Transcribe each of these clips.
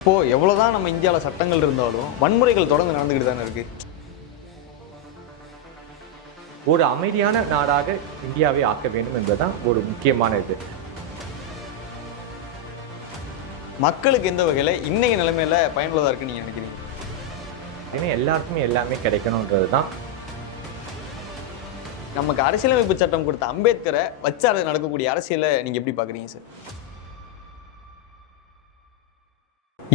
இப்போ எவ்வளவுதான் நம்ம இந்தியாவில் சட்டங்கள் இருந்தாலும் வன்முறைகள் தொடர்ந்து நடந்துக்கிட்டு தானே இருக்கு. ஒரு அமைதியான நாடாக இந்தியாவை ஆக்க வேண்டும் என்பதுதான் ஒரு முக்கியமான இது. மக்களுக்கு எந்த வகையில் இன்னைய நிலைமையில பயனுள்ளதா இருக்குன்னு நீங்க நினைக்கிறீங்க? ஏன்னா எல்லாருக்குமே எல்லாமே கிடைக்கணுன்றது தான் நமக்கு அரசியலமைப்பு சட்டம் கொடுத்த அம்பேத்கரை வச்சு நடக்கக்கூடிய அரசியலை நீங்க எப்படி பாக்குறீங்க சார்?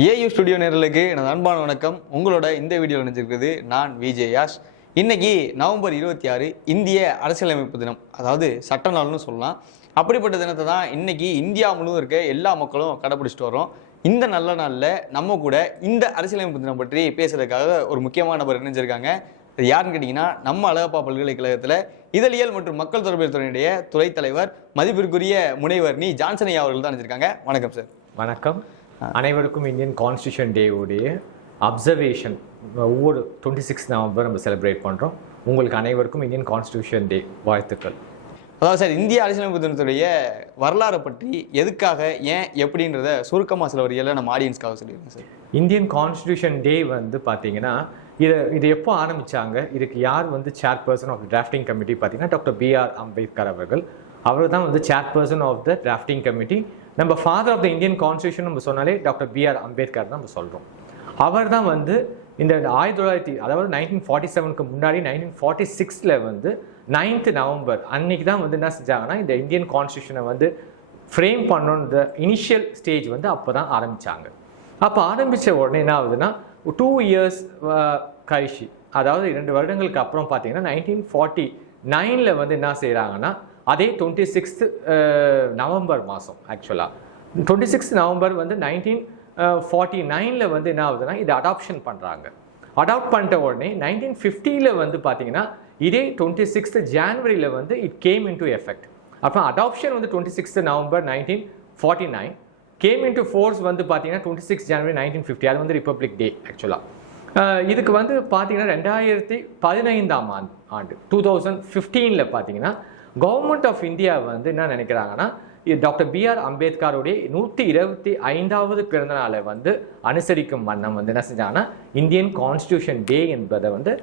ஏயு ஸ்டுடியோ நேரலுக்கு எனது அன்பான வணக்கம். உங்களோட இந்த வீடியோ நினைச்சிருக்கிறது நான் விஜய் யாஷ். இன்னைக்கு நவம்பர் இருபத்தி ஆறு இந்திய அரசியலமைப்பு தினம். அதாவது சட்ட நாள்னு சொல்லலாம். அப்படிப்பட்ட தினத்தை தான் இன்னைக்கு இந்தியா முழுவதும் இருக்க எல்லா மக்களும் கடைப்பிடிச்சிட்டு வரோம் இந்த நல்ல நாளில் நம்ம கூட இந்த அரசியலமைப்பு தினம் பற்றி பேசுறதுக்காக ஒரு முக்கியமான நபர் இணைஞ்சிருக்காங்க. அது யாருன்னு கேட்டிங்கன்னா நம்ம அழகப்பா பல்கலைக்கழகத்தில் இதழியல் மற்றும் மக்கள் தொடர்பு துறையினுடைய துறைத் தலைவர் மதிப்பிற்குரிய முனைவர் நீ ஜான்சனையா அவர்கள் தான் இணைஞ்சிருக்காங்க. வணக்கம் சார். வணக்கம். அனைவருக்கும் இந்தியன் கான்ஸ்டியூஷன் டேவுடைய அப்சர்வேஷன் ஒவ்வொரு டுவெண்ட்டி சிக்ஸ் நவம்பர் நம்ம செலிப்ரேட் பண்ணுறோம் உங்களுக்கு அனைவருக்கும் இந்தியன் கான்ஸ்டியூஷன் டே வாழ்த்துக்கள். அதாவது சார் இந்திய அரசியலமைப்பு தினத்துடைய வரலாறை பற்றி எதுக்காக ஏன் எப்படின்றத சுருக்கமாக சில வரிகளை நம்ம ஆடியன்ஸ்க்காக சொல்லிடுங்க சார். இந்தியன் கான்ஸ்டியூஷன் டே வந்து பார்த்தீங்கன்னா இது இது எப்போ ஆரம்பிச்சாங்க? இதுக்கு யார் வந்து சேர்பர்சன் ஆஃப் டிராஃப்டிங் கமிட்டி பார்த்தீங்கன்னா டாக்டர் பிஆர் அம்பேத்கர் அவர்கள். அவர் தான் வந்து chairperson of the drafting committee நம்ம father of the Indian constitution நம்ம சொன்னாலே டாக்டர் பிஆர் அம்பேத்கர் தான் நம்ம சொல்கிறோம் அவர் தான் வந்து இந்த ஆயிரத்தி தொள்ளாயிரத்தி அதாவது நைன்டீன் ஃபார்ட்டி செவனுக்கு முன்னாடி நைன்டீன் ஃபார்ட்டி சிக்ஸில் வந்து நைன்த் நவம்பர் அன்னைக்கு தான் வந்து என்ன செஞ்சாங்கன்னா இந்த இந்தியன் கான்ஸ்டியூஷனை வந்து ஃப்ரேம் பண்ணணுன்ற இனிஷியல் ஸ்டேஜ் வந்து அப்போ தான் ஆரம்பித்தாங்க அப்போ ஆரம்பித்த உடனே என்ன ஆகுதுன்னா டூ இயர்ஸ் கழிச்சு அதாவது இரண்டு வருடங்களுக்கு அப்புறம் பார்த்தீங்கன்னா நைன்டீன் ஃபார்ட்டி நைனில் வந்து என்ன செய்கிறாங்கன்னா அதே டுவெண்ட்டி சிக்ஸ்த்து uh, நவம்பர் மாதம் ஆக்சுவலாக டுவெண்ட்டி சிக்ஸ் நவம்பர் வந்து நைன்டீன் ஃபார்ட்டி நைனில் வந்து என்ன ஆகுதுன்னா இது அடாப்ஷன் பண்ணுறாங்க அடாப்ட் பண்ணிட்ட உடனே நைன்டீன் ஃபிஃப்டியில் வந்து பார்த்தீங்கன்னா இதே டுவெண்ட்டி சிக்ஸ்த் ஜான்வரியில் வந்து it came into effect அப்போ அடாப்ஷன் வந்து twenty sixth November nineteen forty nine came into force வந்து பார்த்தீங்கன்னா twenty six January nineteen fifty அது வந்து ரிப்பப்ளிக் டே ஆக்சுவலாக இதுக்கு வந்து பார்த்தீங்கன்னா ரெண்டாயிரத்தி பதினைந்தாம் ஆண்டு ஆண்டு டூ தௌசண்ட் ஃபிஃப்டீனில் பார்த்தீங்கன்னா கவர்மெண்ட் ஆஃப் இந்தியா வந்து என்ன நினைக்கிறாங்கன்னா இது டாக்டர் பிஆர் அம்பேத்கருடைய நூற்றி இருபத்தி ஐந்தாவது பிறந்த நாளை வந்து அனுசரிக்கும் வண்ணம் வந்து என்ன செஞ்சாங்கன்னா இந்தியன் கான்ஸ்டியூஷன் டே என்பதை வந்து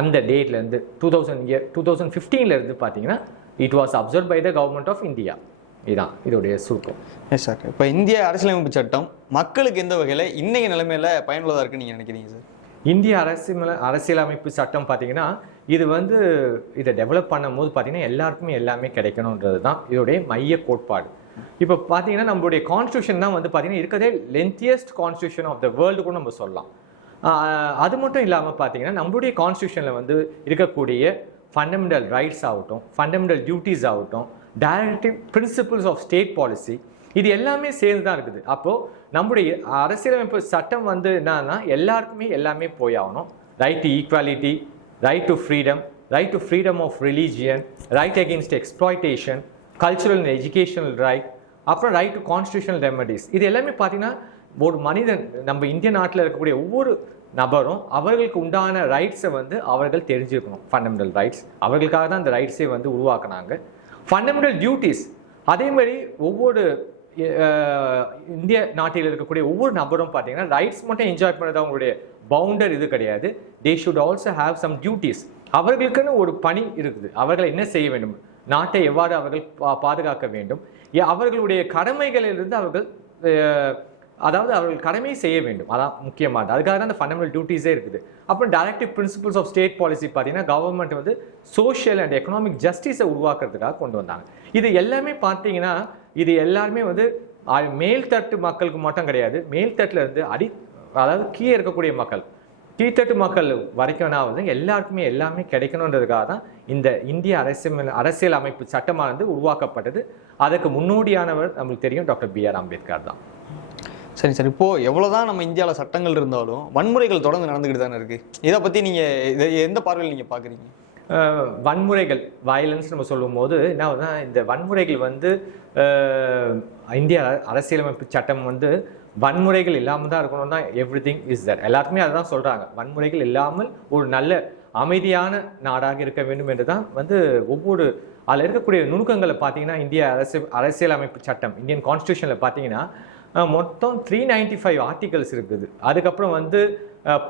அந்த டேட்லேருந்து two thousand year two thousand ஃபிஃப்டீன்லேருந்து பார்த்தீங்கன்னா it was observe by the government of India இதுதான் இதோடைய சுருக்கம். எஸ் சார் இப்போ இந்திய அரசியலமைப்பு சட்டம் மக்களுக்கு எந்த வகையில் இன்னைய நிலைமையில பயனுள்ளதா இருக்குன்னு நீங்கள் நினைக்கிறீங்க சார் இந்திய அரசியல் அரசியலமைப்பு சட்டம் பார்த்தீங்கன்னா இது வந்து இதை டெவலப் பண்ணும்போது பார்த்தீங்கன்னா எல்லாருக்குமே எல்லாமே கிடைக்கணுன்றது தான் இதோடைய மைய கோட்பாடு. இப்போ பார்த்தீங்கன்னா நம்மளுடைய கான்ஸ்டியூஷன் தான் வந்து பார்த்தீங்கன்னா இருக்கிறதே lengthiest constitution of the world கூட நம்ம சொல்லலாம். அது மட்டும் இல்லாமல் பார்த்தீங்கன்னா நம்மளுடைய கான்ஸ்டியூஷனில் வந்து இருக்கக்கூடிய ஃபண்டமெண்டல் ரைட்ஸ் ஆகட்டும் ஃபண்டமெண்டல் டியூட்டிஸ் ஆகட்டும் directive principles of state policy இது எல்லாமே சேர்ந்து தான் இருக்குது. அப்போது நம்முடைய அரசியலமைப்பு சட்டம் வந்து என்னன்னா எல்லாருக்குமே எல்லாமே போய் ஆகணும். Right to equality right to freedom right to freedom of religion right against exploitation cultural and educational right அப்புறம் ரைட் டு கான்ஸ்டியூஷனல் ரெமடிஸ் இது எல்லாமே பார்த்தீங்கன்னா ஒரு மனிதன் நம்ம இந்திய நாட்டில் இருக்கக்கூடிய ஒவ்வொரு நபரும் அவர்களுக்கு உண்டான ரைட்ஸை வந்து அவர்கள் தெரிஞ்சுக்கணும். ஃபண்டமெண்டல் ரைட்ஸ் அவர்களுக்காக தான் அந்த ரைட்ஸை வந்து உருவாக்குனாங்க. ஃபண்டமெண்டல் டியூட்டிஸ் அதே மாதிரி ஒவ்வொரு இந்திய நாட்டில் இருக்கக்கூடிய ஒவ்வொரு நபரும் பார்த்தீங்கன்னா ரைட்ஸ் மட்டும் என்ஜாய் பண்ணுறது அவங்களுடைய பவுண்டர் இது கிடையாது. They should also have some duties அவர்களுக்குன்னு ஒரு பணி இருக்குது. அவர்களை என்ன செய்ய வேண்டும்? நாட்டை எவ்வாறு அவர்கள் பா- பாதுகாக்க வேண்டும்? ஏ- அவர்களுடைய கடமைகளிலிருந்து அவர்கள் அதாவது அவர்கள் கடமையை செய்ய வேண்டும். அதான் முக்கியமானது. அதுக்காக தான் அந்த ஃபண்டமெண்டல் டியூட்டிஸே இருக்குது. அப்புறம் directive principles of state policy பார்த்தீங்கன்னா கவர்மெண்ட் வந்து சோஷியல் அண்ட் எக்கனாமிக் ஜஸ்டிஸை உருவாக்குறதுக்காக கொண்டு வந்தாங்க. இது எல்லாமே பார்த்தீங்கன்னா இது எல்லாருமே வந்து மேல்தட்டு மக்களுக்கு மட்டும் கிடையாது. மேல்தட்டில் இருந்து அடி அதாவது கீழே இருக்கக்கூடிய மக்கள் கீழ்த்தட்டு மக்கள் வரைக்கும் என்ன ஆகுது எல்லாருக்குமே எல்லாமே கிடைக்கணுன்றதுக்காக தான் இந்த இந்திய அரசியல் அரசியல் அமைப்பு சட்டமானது உருவாக்கப்பட்டது. அதுக்கு முன்னோடியானவர் நம்மளுக்கு தெரியும் டாக்டர் பி ஆர் அம்பேத்கர் தான். சரி சார். இப்போ எவ்வளவுதான் நம்ம இந்தியாவில் சட்டங்கள் இருந்தாலும் வன்முறைகள் தொடர்ந்து நடந்துக்கிட்டு தானே இருக்கு? இதை பத்தி நீங்க இதை எந்த பார்வையில் நீங்க பாக்குறீங்க அஹ் வன்முறைகள் வயலன்ஸ் நம்ம சொல்லும்போது என்ன ஆகுதுன்னா இந்த வன்முறைகள் வந்து இந்திய அர- அரசியலமைப்பு சட்டம் வந்து வன்முறைகள் இல்லாமல் தான் இருக்கணும் தான் எவ்ரி திங் இஸ் தட் எல்லாருக்குமே அதை தான் சொல்கிறாங்க வன்முறைகள் இல்லாமல் ஒரு நல்ல அமைதியான நாடாக இருக்க வேண்டும் என்று தான் வந்து ஒவ்வொரு அதில் இருக்கக்கூடிய நுணுக்கங்களை பார்த்தீங்கன்னா இந்திய அரசு அரசியலமைப்பு சட்டம் இந்தியன் கான்ஸ்டியூஷனில் பார்த்தீங்கன்னா மொத்தம் த்ரீ நைன்டி ஃபைவ் ஆர்டிகல்ஸ் இருக்குது. அதுக்கப்புறம் வந்து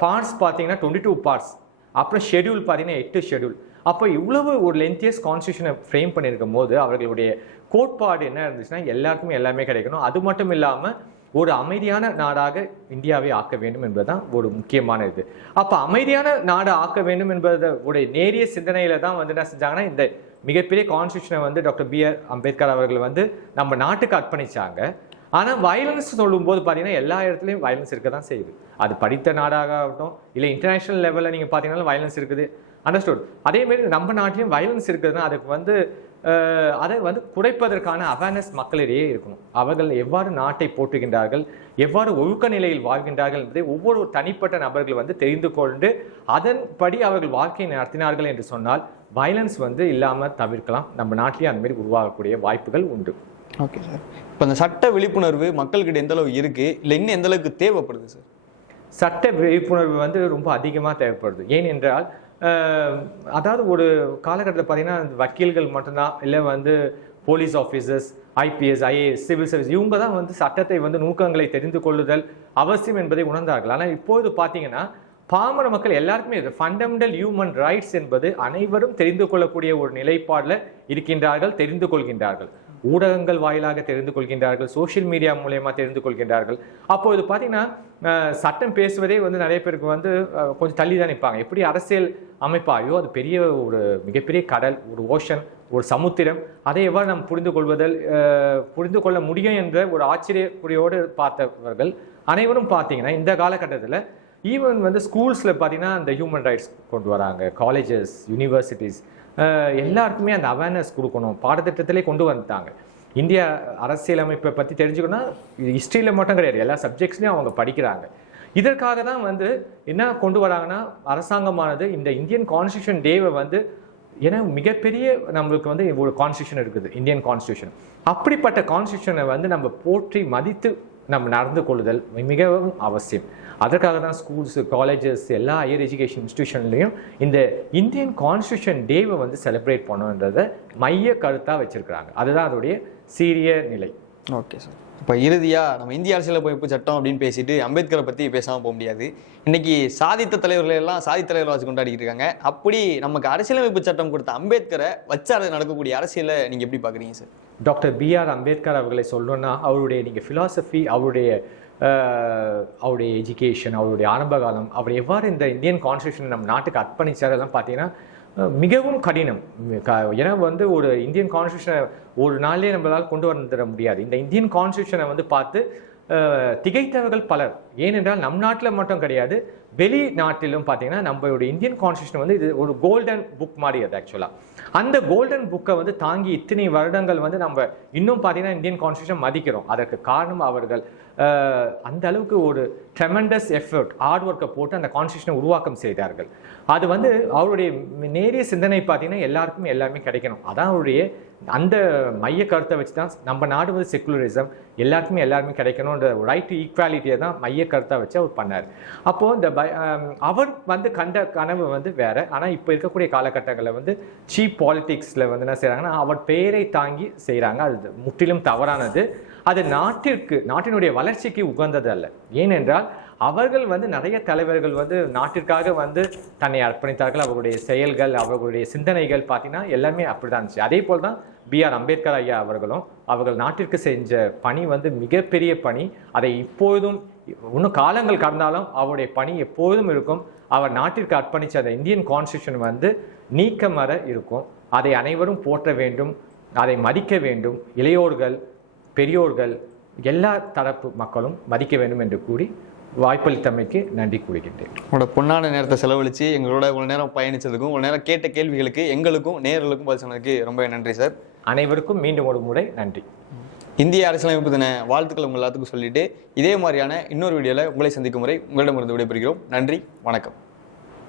பார்ட்ஸ் பார்த்தீங்கன்னா டுவெண்ட்டி டூ பார்ட்ஸ் அப்புறம் ஷெட்யூல் பார்த்தீங்கன்னா எட்டு ஷெட்யூல் அப்போ இவ்வளவு ஒரு லென்த்தியஸ் கான்ஸ்டியூஷனை ஃப்ரேம் பண்ணியிருக்கும் போது அவர்களுடைய கோட்பாடு என்ன இருந்துச்சுன்னா எல்லாருக்குமே எல்லாமே கிடைக்கணும். அது மட்டும் இல்லாமல் ஒரு அமைதியான நாடாக இந்தியாவை ஆக்க வேண்டும் என்பதுதான் ஒரு முக்கியமான இது. அப்போ அமைதியான நாடு ஆக்க வேண்டும் என்பதை உடைய நேரிய சிந்தனையில தான் வந்து என்ன செஞ்சாங்கன்னா இந்த மிகப்பெரிய கான்ஸ்டியூஷனை வந்து டாக்டர் பி ஆர் அம்பேத்கர் அவர்கள் வந்து நம்ம நாட்டுக்கு அர்ப்பணிச்சாங்க. ஆனால் வயலன்ஸ் சொல்லும்போது பார்த்தீங்கன்னா எல்லா இடத்துலையும் வயலன்ஸ் இருக்க தான் செய்யுது. அது படித்த நாடாக ஆகட்டும் இல்லை இன்டர்நேஷனல் லெவலில் நீங்கள் பார்த்தீங்கன்னா வயலன்ஸ் இருக்குது. அண்டர்ஸ்டுட் அதே மாதிரி நம்ம நாட்டிலையும் வயலன்ஸ் இருக்குதுன்னா அதுக்கு வந்து அதை வந்து குறைப்பதற்கான அவேர்னஸ் மக்களிடையே இருக்கணும். அவர்கள் எவ்வாறு நாட்டை போற்றுகின்றார்கள் எவ்வாறு ஒழுக்க நிலையில் வாழ்கின்றார்கள் என்பதை ஒவ்வொரு தனிப்பட்ட நபர்கள் வந்து தெரிந்து கொண்டு அதன்படி அவர்கள் வாழ்க்கையை நடத்தினார்கள் என்று சொன்னால் வயலன்ஸ் வந்து இல்லாமல் தவிர்க்கலாம். நம்ம நாட்டிலேயே அந்த மாதிரி உருவாகக்கூடிய வாய்ப்புகள் உண்டு. ஓகே சார் இப்போ இந்த சட்ட விழிப்புணர்வு மக்கள்கிட்ட எந்த அளவுக்கு இருக்கு? இல்லை இன்னும் எந்த அளவுக்கு தேவைப்படுது சார் சட்ட விழிப்புணர்வு வந்து ரொம்ப அதிகமாக தேவைப்படுது. ஏனென்றால் அதாவது ஒரு காலகட்டத்தில் பார்த்தீங்கன்னா வக்கீல்கள் மட்டும்தான் இல்லை வந்து police officers IPS IAS civil service இவங்க தான் வந்து சட்டத்தை வந்து நுணுக்கங்களை தெரிந்து கொள்ளுதல் அவசியம் என்பதை உணர்ந்தார்கள். ஆனால் இப்போது பார்த்தீங்கன்னா பாமர மக்கள் எல்லாருக்குமே இது ஃபண்டமெண்டல் ஹியூமன் ரைட்ஸ் என்பது அனைவரும் தெரிந்து கொள்ளக்கூடிய ஒரு நிலைப்பாடில் இருக்கின்றார்கள் தெரிந்து கொள்கின்றார்கள். ஊடகங்கள் வாயிலாக தெரிந்து கொள்கின்றார்கள் சோஷியல் மீடியா மூலயமா தெரிந்து கொள்கின்றார்கள். அப்போது பார்த்தீங்கன்னா சட்டம் பேசுவதே வந்து நிறைய பேருக்கு வந்து கொஞ்சம் தள்ளி தான் நிற்பாங்க எப்படி அரசியல் அமைப்பாயோ அது பெரிய ஒரு மிகப்பெரிய கடல் ஒரு ஓஷன் ஒரு சமுத்திரம். அதை எவ்வாறு நாம் புரிந்து கொள்வதில் புரிந்து கொள்ள முடியும் என்ற ஒரு ஆச்சரியக்குறியோடு பார்த்தவர்கள் அனைவரும் பார்த்தீங்கன்னா இந்த காலகட்டத்தில் ஈவன் வந்து ஸ்கூல்ஸில் பார்த்தீங்கன்னா அந்த ஹியூமன் ரைட்ஸ் கொண்டு வராங்க. காலேஜஸ் யூனிவர்சிட்டிஸ் எல்லாருக்குமே அந்த அவேர்னஸ் கொடுக்கணும். பாடத்திட்டத்திலே கொண்டு வந்துட்டாங்க. இந்திய அரசியலமைப்பை பற்றி தெரிஞ்சுக்கணும்னா இது ஹிஸ்ட்ரியில் மட்டும் கிடையாது. எல்லா சப்ஜெக்ட்ஸ்லையும் அவங்க படிக்கிறாங்க. இதற்காக தான் வந்து என்ன கொண்டு வராங்கன்னா அரசாங்கமானது இந்த இந்தியன் கான்ஸ்டியூஷன் டேவை வந்து ஏன்னா மிகப்பெரிய நம்மளுக்கு வந்து ஒரு கான்ஸ்டியூஷன் இருக்குது இந்தியன் கான்ஸ்டியூஷன் அப்படிப்பட்ட கான்ஸ்டியூஷனை வந்து நம்ம போற்றி மதித்து நம்ம நடந்து கொள்ளுதல் மிகவும் அவசியம். அதற்காக தான் ஸ்கூல்ஸ் காலேஜஸ் எல்லா ஹையர் எஜுகேஷன் இன்ஸ்டியூஷன்லையும் இந்த இந்தியன் கான்ஸ்டியூஷன் டேவை வந்து செலிப்ரேட் பண்ணணுன்றதை மைய கருத்தாக வச்சுருக்கிறாங்க. அதுதான் அதோடைய சீரிய நிலை. ஓகே சார் இப்போ இறுதியாக நம்ம இந்திய அரசியலமைப்பு சட்டம் அப்படின்னு பேசிட்டு அம்பேத்கரை பற்றி பேசாமல் போக முடியாது. இன்னைக்கு சாதித்த தலைவர்கள் எல்லாம் சாதி தலைவர்கள் வச்சு கொண்டாடிட்டு இருக்காங்க. அப்படி நமக்கு அரசியலமைப்பு சட்டம் கொடுத்த அம்பேத்கரை வச்சு நடக்கக்கூடிய அரசியலை நீங்கள் எப்படி பார்க்குறீங்க sir doctor B R Ambedkar அவர்களை சொல்லணுன்னா அவருடைய நீங்கள் ஃபிலாசபி அவருடைய அவருடைய எஜுகேஷன் அவருடைய ஆரம்ப காலம் அவர் எவ்வாறு இந்த இந்தியன் கான்ஸ்டியூஷன் நம்ம நாட்டுக்கு அர்ப்பணித்தார் அதெல்லாம் பார்த்தீங்கன்னா மிகவும் கடினம். ஏன்னா வந்து ஒரு இந்தியன் கான்ஸ்டியூஷனை ஒரு நாள்லயே நம்மளால் கொண்டு வந்துட முடியாது. இந்த இந்தியன் கான்ஸ்டியூஷனை வந்து பார்த்து திகைத்தவர்கள் பலர். ஏனென்றால் நம் நாட்டில் மட்டும் கிடையாது வெளி நாட்டிலும் பார்த்தீங்கன்னா நம்மளுடைய இந்தியன் கான்ஸ்டியூஷன் வந்து இது ஒரு கோல்டன் புக் மாதிரி அது ஆக்சுவலாக அந்த கோல்டன் புக்கை வந்து தாங்கி இத்தனை வருடங்கள் வந்து நம்ம இன்னும் பார்த்தீங்கன்னா இந்தியன் கான்ஸ்டியூஷன் மதிக்கிறோம். அதற்கு காரணம் அவர்கள் அந்த அளவுக்கு ஒரு ட்ரெமெண்டஸ் எஃபர்ட் ஹார்ட் ஒர்க்கை போட்டு அந்த கான்ஸ்டியூஷனை உருவாக்கம் செய்தார்கள். அது வந்து அவருடைய நேரிய சிந்தனை பார்த்தீங்கன்னா எல்லாருக்கும் எல்லாமே கிடைக்கணும். அதான் அவருடைய அந்த மைய கருத்தை வச்சு தான் நம்ம நாடு வந்து செக்குலரிசம் எல்லாருக்குமே எல்லாருமே கிடைக்கணுன்ற ரைட் டு ஈக்குவாலிட்டியை தான் மைய கருத்தை வச்சு அவர் பண்ணார். அப்போது இந்த பை- அவர் வந்து கண்ட கனவு வந்து வேற. ஆனால் இப்போ இருக்கக்கூடிய காலகட்டங்களில் வந்து சீப் பாலிட்டிக்ஸில் வந்து என்ன செய்கிறாங்கன்னா அவர் பெயரை தாங்கி செய்கிறாங்க அது முற்றிலும் தவறானது. அது நாட்டிற்கு நாட்டினுடைய வளர்ச்சிக்கு உகந்தது அல்ல ஏனென்றால் அவர்கள் வந்து நிறைய தலைவர்கள் வந்து நாட்டிற்காக வந்து தன்னை அர்ப்பணித்தார்கள். அவர்களுடைய செயல்கள் அவர்களுடைய சிந்தனைகள் பார்த்தீங்கன்னா எல்லாமே அப்படி தான் இருந்துச்சு. அதே போல் தான் பி ஆர் அம்பேத்கர் ஐயா அவர்களும் அவர்கள் நாட்டிற்கு செஞ்ச பணி வந்து மிகப்பெரிய பணி. அதை இப்போதும் இன்னும் காலங்கள் கடந்தாலும் அவருடைய பணி எப்போதும் இருக்கும். அவர் நாட்டிற்கு அர்ப்பணிச்ச அந்த இந்தியன் கான்ஸ்டியூஷன் வந்து நீக்கமர இருக்கும். அதை அனைவரும் போற்ற வேண்டும். அதை மதிக்க வேண்டும். இளையோர்கள் பெரியோர்கள் எல்லா தரப்பு மக்களும் மதிக்க வேண்டும் என்று கூறி வாய்ப்பளித்தமைக்கு நன்றி கூறுகின்றேன். உங்களோட பொன்னான நேரத்தை செலவழித்து எங்களோட இவ்வளோ நேரம் பயணிச்சதுக்கும் இவ்வளோ நேரம் கேட்ட கேள்விகளுக்கு எங்களுக்கும் நேர்களுக்கும் பதில் சொன்னதுக்கு ரொம்ப நன்றி சார். அனைவருக்கும் மீண்டும் ஒரு முறை நன்றி. இந்திய அரசியலமைப்பு தின வாழ்த்துக்கள் உங்கள் எல்லாத்துக்கும் சொல்லிட்டு இதே மாதிரியான இன்னொரு வீடியோவில் உங்களை சந்திக்கும் முறை உங்களிடமிருந்து விடைபெறுகிறோம். நன்றி வணக்கம்.